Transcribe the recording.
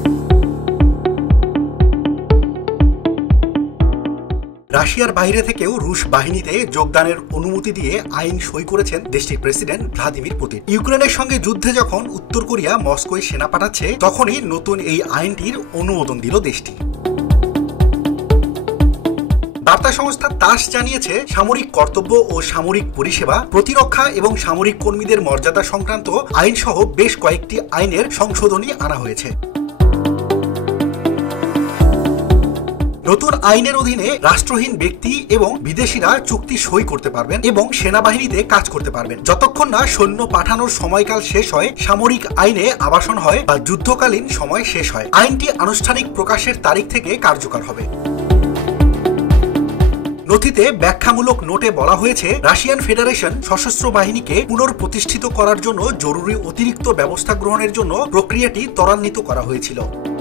রাশিয়ার বাইরে থেকেও রুশ বাহিনীতে যোগদানের অনুমতি দিয়ে আইন সই করেছেন দেশটির প্রেসিডেন্ট ভ্লাদিমির পুতিন। ইউক্রেনের সঙ্গে যুদ্ধে যখন উত্তর কোরিয়া মস্কোয় সেনা পাঠাচ্ছে, তখনই নতুন এই আইনটির অনুমোদন দিল দেশটি। বার্তা সংস্থা তাস জানিয়েছে, সামরিক কর্তব্য ও সামরিক পরিষেবা, প্রতিরক্ষা এবং সামরিক কর্মীদের মর্যাদা সংক্রান্ত আইন সহ বেশ কয়েকটি আইনের সংশোধনী আনা হয়েছে। নতুন আইনের অধীনে রাষ্ট্রহীন ব্যক্তি এবং বিদেশিরা চুক্তি সই করতে পারবেন এবং সেনাবাহিনীতে কাজ করতে পারবেন, যতক্ষণ না সৈন্য পাঠানোর সময়কাল শেষ হয়, সামরিক আইনে আবাসন হয় বা যুদ্ধকালীন সময় শেষ হয়। আইনটি আনুষ্ঠানিক প্রকাশের তারিখ থেকে কার্যকর হবে। নথিতে ব্যাখ্যামূলক নোটে বলা হয়েছে, রাশিয়ান ফেডারেশন সশস্ত্র বাহিনীকে পুনঃপ্রতিষ্ঠিত করার জন্য জরুরি অতিরিক্ত ব্যবস্থা গ্রহণের জন্য প্রক্রিয়াটি ত্বরান্বিত করা হয়েছিল।